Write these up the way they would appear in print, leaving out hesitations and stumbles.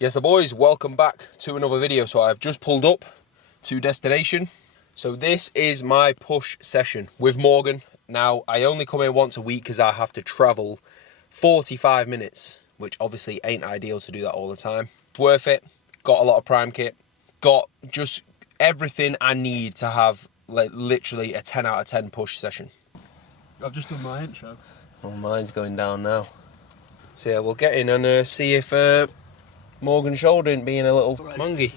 Yes, the boys, welcome back to another video. So I've just pulled up to destination. So this is my push session with Morgan. Now, I only come here once a week because I have to travel 45 minutes, which obviously ain't ideal to do that all the time. It's worth it. Got a lot of prime kit. Got just everything I need to have like literally a 10 out of 10 push session. I've just done my intro. Oh, mine's going down now. So yeah, we'll get in and see if Morgan's shoulder ain't being a little mungy.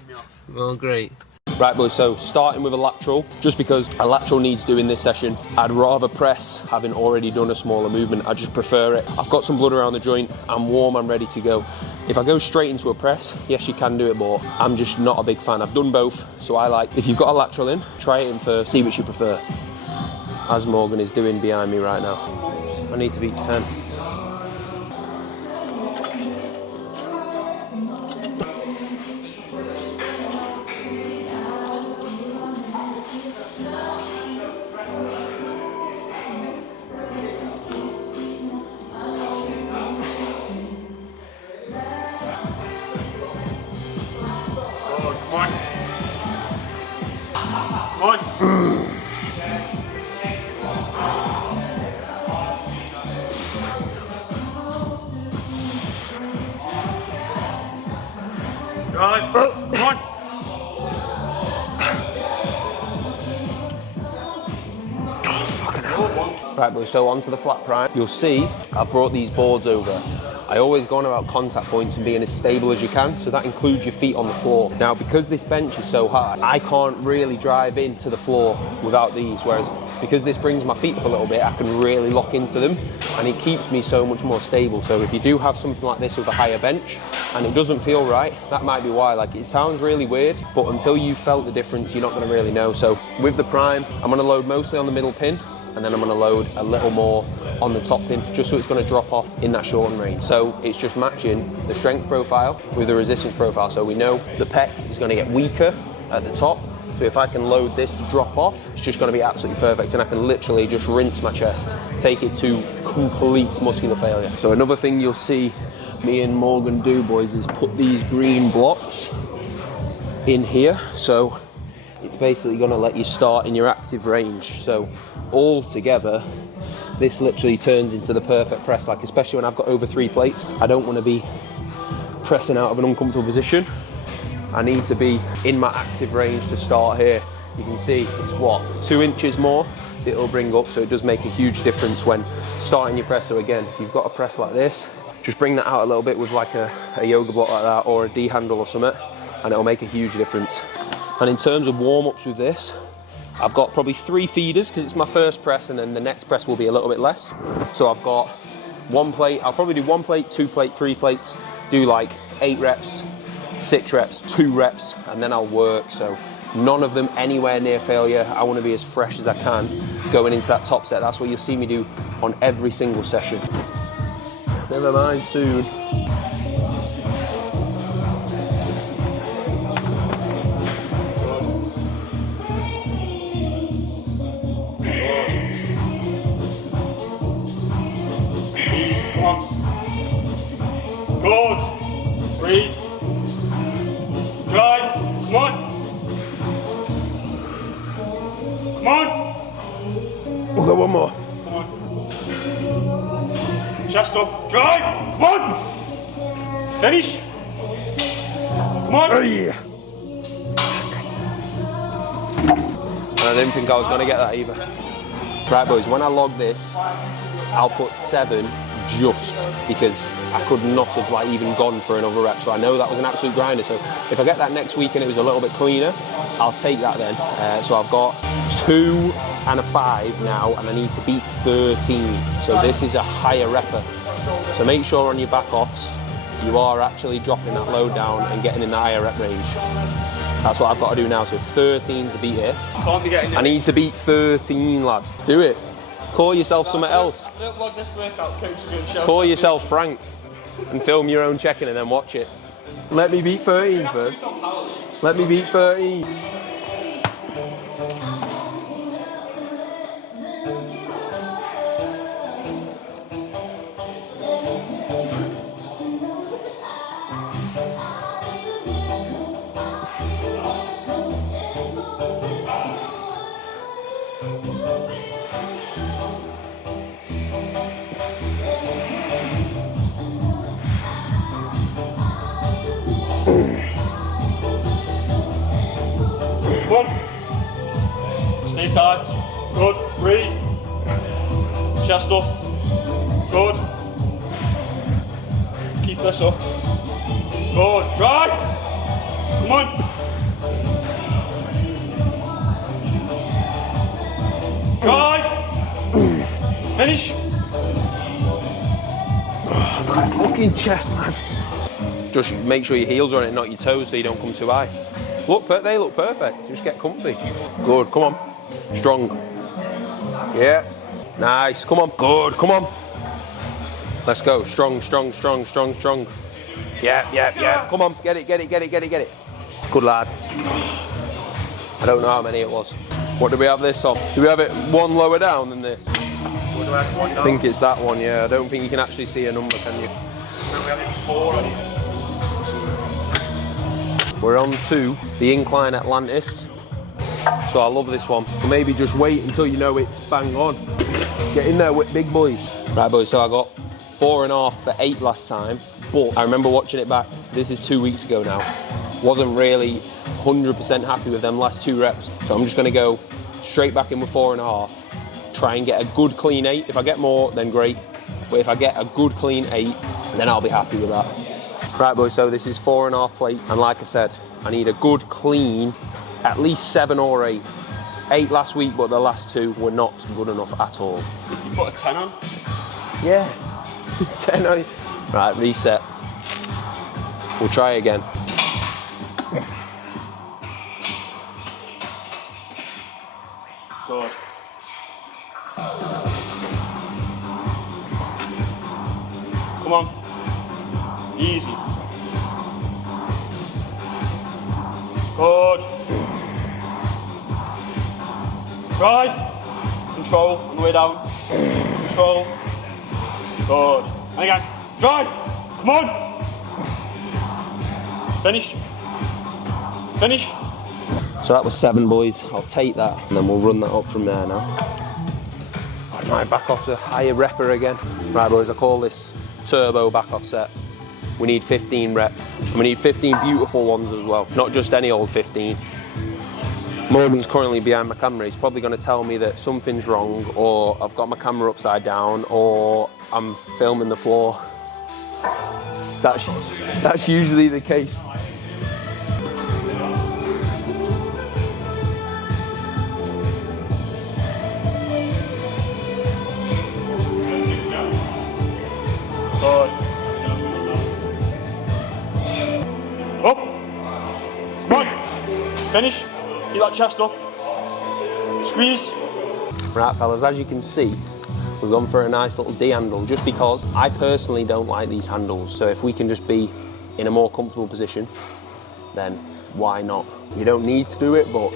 Oh, great. Right, boys, so starting with a lateral, just because a lateral needs doing this session, I'd rather press having already done a smaller movement. I just prefer it. I've got some blood around the joint, I'm warm, I'm ready to go. If I go straight into a press, yes, you can do it, but I'm just not a big fan. I've done both, so I like, if you've got a lateral in, try it in first, see which you prefer. As Morgan is doing behind me right now. I need to beat 10. Drive, come on. Right, boys, so onto the flat prime. You'll see I've brought these boards over. I always go on about contact points and being as stable as you can, so that includes your feet on the floor. Now, because this bench is so high, I can't really drive into the floor without these, whereas because this brings my feet up a little bit, I can really lock into them, and it keeps me so much more stable. So if you do have something like this with a higher bench, and it doesn't feel right, that might be why. Like, it sounds really weird, but until you've felt the difference, you're not gonna really know. So with the prime, I'm gonna load mostly on the middle pin, and then I'm gonna load a little more on the top pin, just so it's gonna drop off in that shorten range. So it's just matching the strength profile with the resistance profile. So we know the pec is gonna get weaker at the top. So if I can load this to drop off, it's just gonna be absolutely perfect, and I can literally just rinse my chest, take it to complete muscular failure. So another thing you'll see me and Morgan do, boys, is put these green blocks in here. So it's basically gonna let you start in your active range. So all together, this literally turns into the perfect press, like especially when I've got over 3 plates. I don't want to be pressing out of an uncomfortable position. I need to be in my active range to start here. You can see it's what, 2 inches more it'll bring up, so it does make a huge difference when starting your press. So again, if you've got a press like this, just bring that out a little bit with like a yoga block like that, or a D handle or something, and it'll make a huge difference. And in terms of warm-ups with this, I've got probably 3 feeders because it's my first press, and then the next press will be a little bit less. So I've got 1 plate, I'll probably do 1 plate, 2 plate, 3 plates, do like 8 reps, 6 reps, 2 reps, and then I'll work. So none of them anywhere near failure. I want to be as fresh as I can going into that top set. That's what you'll see me do on every single session. Never mind soon. Come on. Good. Breathe. Drive. Come on. Come on. We'll go 1 more. Come on. Chest up. Drive. Come on. Finish. Come on. Oh yeah. I didn't think I was going to get that either. Right, boys, when I log this, I'll put 7 just because I could not have like even gone for another rep. So I know that was an absolute grinder. So if I get that next week and it was a little bit cleaner, I'll take that then. So I've got 2 and a 5 now, and I need to beat 13. So this is a higher repper. So make sure on your back offs, you are actually dropping that load down and getting in the higher rep range. That's what I've got to do now. So 13 to beat it. I need to beat 13, lads. Do it. Call yourself something else. Don't log this workout, coach. Is going to show Call yourself Frank and film your own check-in and then watch it. Let me beat 13 first. Let me beat 13. Come on. Stay tight. Good. Breathe. Chest up. Good. Keep this up. Good. Drive. Come on. Drive. Finish. That fucking chest, man. Just make sure your heels are on it, not your toes, so you don't come too high. They look perfect. Just get comfy. Good, come on. Strong. Yeah. Nice, come on. Good, come on. Let's go. Strong, strong, strong, strong, strong. Yeah, yeah, yeah. Come on, get it, get it, get it, get it, get it. Good lad. I don't know how many it was. What do we have this on? Do we have it one lower down than this? What do I have, one down? I think it's that one, yeah. I don't think you can actually see a number, can you? No, we have it 4 on it. We're on to the Incline Atlantis. So I love this one. Maybe just wait until you know it's bang on. Get in there with big boys. Right boys, so I got 4.5 for 8 last time, but I remember watching it back, this is 2 weeks ago now. Wasn't really 100% happy with them last 2 reps. So I'm just gonna go straight back in with 4.5. Try and get a good clean 8. If I get more, then great. But if I get a good clean 8, then I'll be happy with that. Right boys, so this is 4.5 plate, and like I said, I need a good clean, at least 7 or 8. 8 last week, but the last 2 were not good enough at all. You put a 10 on? Yeah, 10 on. Right, reset. We'll try again. Good. Come on. Easy. Good. Drive. Control on the way down. Control. Good. And again. Drive. Come on. Finish. Finish. So that was 7 boys. I'll take that and then we'll run that up from there now. I might back off to higher repper again. Right boys, I call this turbo back off set. We need 15 reps. And we need 15 beautiful ones as well. Not just any old 15. Morgan's currently behind my camera. He's probably going to tell me that something's wrong, or I've got my camera upside down, or I'm filming the floor. That's usually the case. Good. Up. Come on. Finish. Keep that chest up. Squeeze. Right fellas, as you can see, we've gone for a nice little D handle, just because I personally don't like these handles. So if we can just be in a more comfortable position, then why not? You don't need to do it, but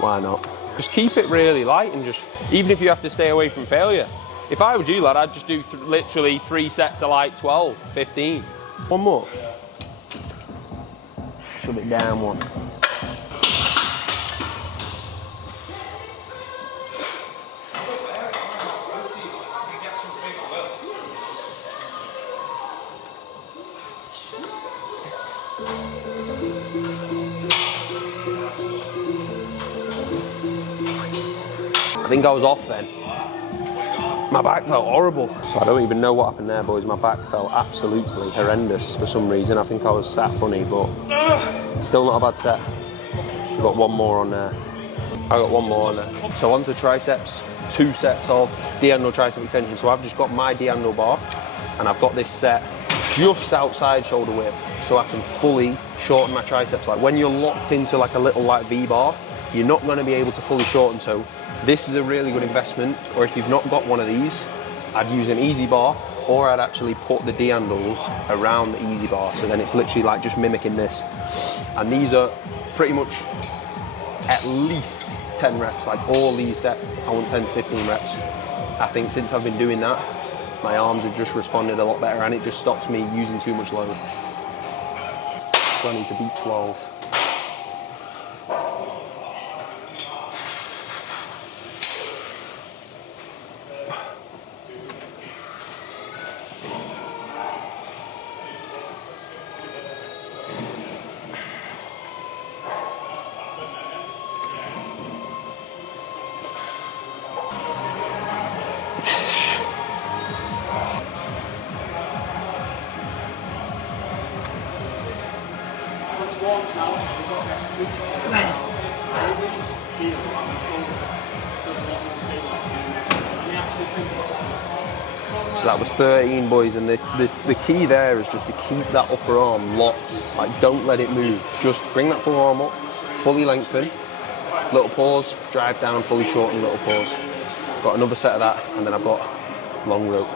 why not? Just keep it really light, and just, even if you have to stay away from failure. If I were you, lad, I'd just do literally 3 sets of like 12, 15. One more. Shove it down one. I think I was off then. My back felt horrible. So I don't even know what happened there, boys. My back felt absolutely horrendous for some reason. I think I was sat funny, but still not a bad set. We've got one more on there. I got one more on there. So on to triceps, 2 sets of D-handle tricep extension. So I've just got my D-handle bar, and I've got this set just outside shoulder width, so I can fully shorten my triceps. Like when you're locked into like a little like V-bar, you're not going to be able to fully shorten. So this is a really good investment. Or if you've not got one of these, I'd use an easy bar, or I'd actually put the D-handles around the easy bar. So then it's literally like just mimicking this. And these are pretty much at least 10 reps, like all these sets, I want 10 to 15 reps. I think since I've been doing that, my arms have just responded a lot better, and it just stops me using too much load. So I need to beat 12. squats now, we've got rest of each feel like my shoulder does a lot more stable and they actually think about that. So that was 13, boys, and the key there is just to keep that upper arm locked. Like, don't let it move. Just bring that forearm up, fully lengthen, little pause, drive down, fully shorten, little pause. Got another set of that, and then I've got long rope.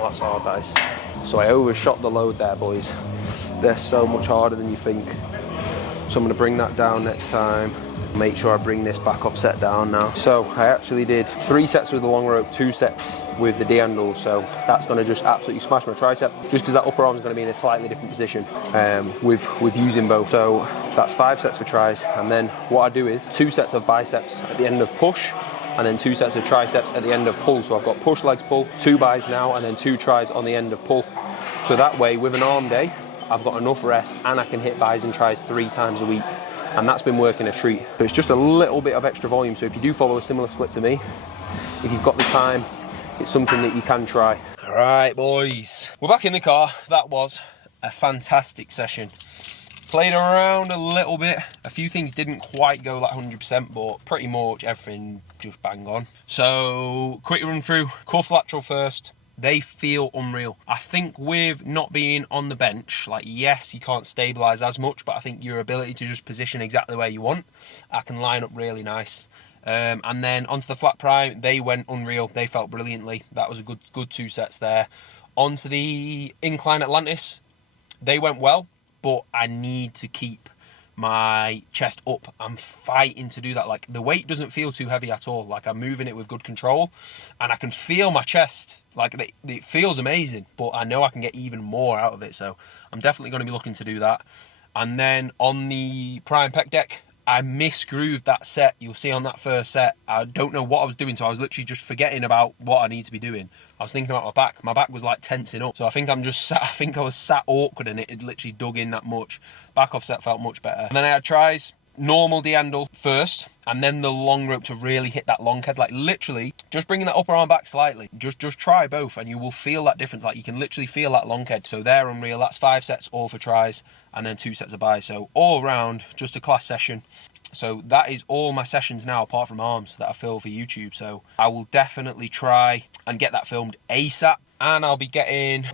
That's hard, that is. So I overshot the load there, boys. They're so much harder than you think. So I'm going to bring that down next time. Make sure I bring this back off set down now. So I actually did 3 sets with the long rope, 2 sets with the D-handles. So that's going to just absolutely smash my tricep, just because that upper arm is going to be in a slightly different position with using both. So that's 5 sets for tries. And then what I do is 2 sets of biceps at the end of push, and then 2 sets of triceps at the end of pull. So I've got push, legs, pull, 2 bis now, and then 2 tries on the end of pull. So that way, with an arm day, I've got enough rest and I can hit bis and tries 3 times a week. And that's been working a treat. So it's just a little bit of extra volume. So if you do follow a similar split to me, if you've got the time, it's something that you can try. All right, boys. We're back in the car. That was a fantastic session. Played around a little bit. A few things didn't quite go like 100%, but pretty much everything just bang on. So, quick run through. Cuff lateral first. They feel unreal. I think with not being on the bench, like, yes, you can't stabilise as much, but I think your ability to just position exactly where you want, I can line up really nice. And then onto the flat prime, they went unreal. They felt brilliantly. That was a good 2 sets there. Onto the incline Atlantis, they went well, but I need to keep my chest up. I'm fighting to do that. Like, the weight doesn't feel too heavy at all. Like, I'm moving it with good control, and I can feel my chest. Like, it feels amazing, but I know I can get even more out of it. So I'm definitely going to be looking to do that. And then on the prime pec deck, I misgrooved that set. You'll see on that first set, I don't know what I was doing, so I was literally just forgetting about what I need to be doing. I was thinking about my back. My back was like tensing up. So I think I was sat awkward, and it had literally dug in that much. Back off set felt much better. And then I had tries, normal D-handle first, and then the long rope to really hit that long head. Like, literally, just bringing that upper arm back slightly. Just try both, and you will feel that difference. Like, you can literally feel that long head. So they're unreal. That's 5 sets, all for tries, and then 2 sets of bis. So all around, just a class session. So that is all my sessions now, apart from arms, that I film for YouTube. So I will definitely try and get that filmed ASAP. And I'll be getting,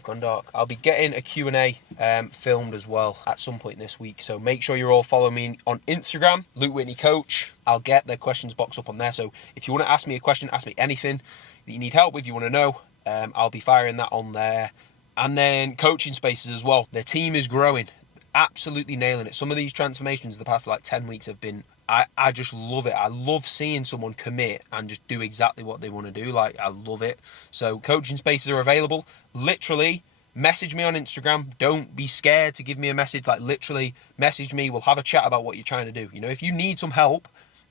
I'll be getting a Q&A filmed as well at some point this week. So make sure you're all following me on Instagram, LukeWhitneyCoach. I'll get the questions box up on there. So if you want to ask me a question, ask me anything that you need help with, you want to know, I'll be firing that on there. And then coaching spaces as well. The team is growing. Absolutely nailing it. Some of these transformations the past like 10 weeks have been, I just love it. I love seeing someone commit and just do exactly what they want to do. Like, I love it. So coaching spaces are available. Literally, message me on Instagram. Don't be scared to give me a message. Like, literally, message me. We'll have a chat about what you're trying to do. You know, if you need some help,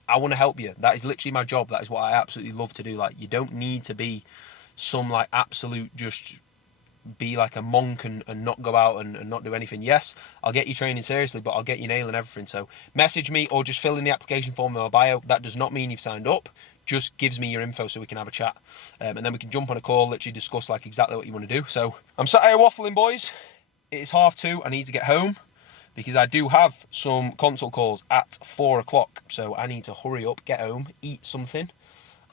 I want to help you. That is literally my job. That is what I absolutely love to do. Like, you don't need to be some like absolute just be like a monk and not go out and not do anything. Yes, I'll get you training seriously, but I'll get you nailing everything. So message me or just fill in the application form in my bio. That does not mean you've signed up. Just gives me your info so we can have a chat. And then we can jump on a call, literally discuss like exactly what you want to do. So I'm sat here waffling, boys. It is 2:30. I need to get home because I do have some consult calls at 4 o'clock. So I need to hurry up, get home, eat something,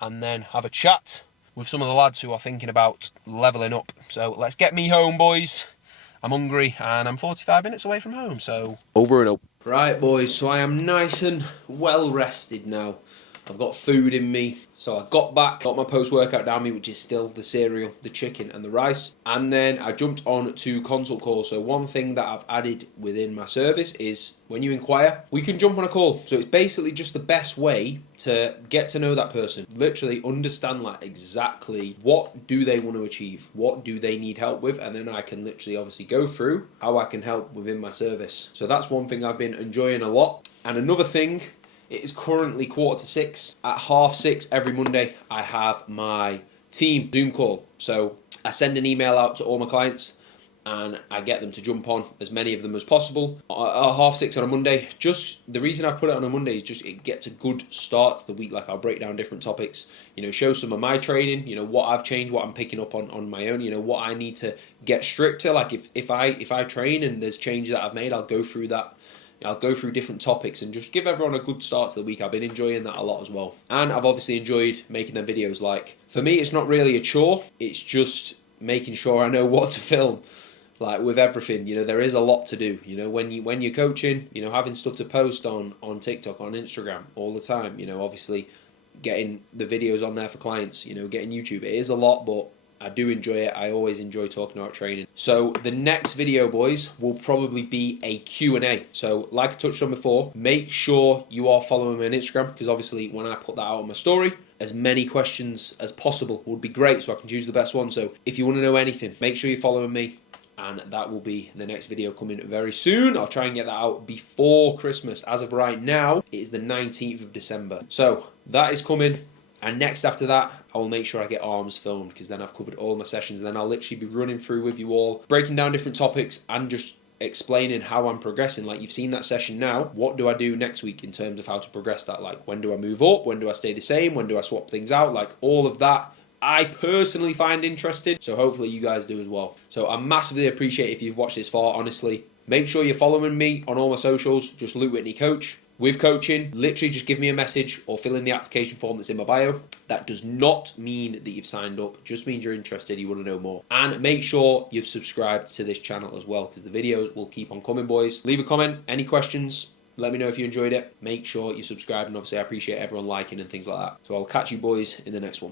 and then have a chat with some of the lads who are thinking about levelling up. So let's get me home, boys. I'm hungry and I'm 45 minutes away from home, so over and up. Right, boys, so I am nice and well rested now. I've got food in me. So I got back, got my post-workout down me, which is still the cereal, the chicken and the rice. And then I jumped on to consult calls. So one thing that I've added within my service is when you inquire, we can jump on a call. So it's basically just the best way to get to know that person. Literally understand like exactly what do they want to achieve? What do they need help with? And then I can literally obviously go through how I can help within my service. So that's one thing I've been enjoying a lot. And another thing, it is currently 5:45. At 6:30 every Monday, I have my team Zoom call. So I send an email out to all my clients and I get them to jump on, as many of them as possible, at 6:30 on a Monday. Just the reason I've put it on a Monday is just it gets a good start to the week. Like, I'll break down different topics, you know, show some of my training, you know, what I've changed, what I'm picking up on my own, you know, what I need to get stricter. Like, if I train and there's changes that I've made, I'll go through that. I'll go through different topics and just give everyone a good start to the week. I've been enjoying that a lot as well. And I've obviously enjoyed making them videos. Like, for me, it's not really a chore. It's just making sure I know what to film. Like, with everything, you know, there is a lot to do. You know, when you're coaching, you know, having stuff to post on TikTok, on Instagram all the time, you know, obviously getting the videos on there for clients, you know, getting YouTube. It is a lot, but I do enjoy it. I always enjoy talking about training. So the next video, boys, will probably be a Q&A. So like I touched on before, make sure you are following me on Instagram, because obviously when I put that out on my story, as many questions as possible would be great, so I can choose the best one. So if you want to know anything, make sure you're following me, and that will be the next video coming very soon. I'll try and get that out before Christmas. As of right now, it is the 19th of December. So that is coming. And next after that, I will make sure I get arms filmed, because then I've covered all my sessions, and then I'll literally be running through with you all, breaking down different topics and just explaining how I'm progressing. Like, you've seen that session now. What do I do next week in terms of how to progress that? Like, when do I move up? When do I stay the same? When do I swap things out? Like, all of that I personally find interesting, so hopefully you guys do as well. So I massively appreciate if you've watched this far, honestly. Make sure you're following me on all my socials, just LukeWhitneyCoach. With coaching, literally just give me a message or fill in the application form that's in my bio. That does not mean that you've signed up, it just means you're interested, you want to know more. And make sure you've subscribed to this channel as well, because the videos will keep on coming, boys. Leave a comment, any questions, let me know if you enjoyed it. Make sure you subscribe, and obviously I appreciate everyone liking and things like that. So I'll catch you boys in the next one.